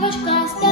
Дівочка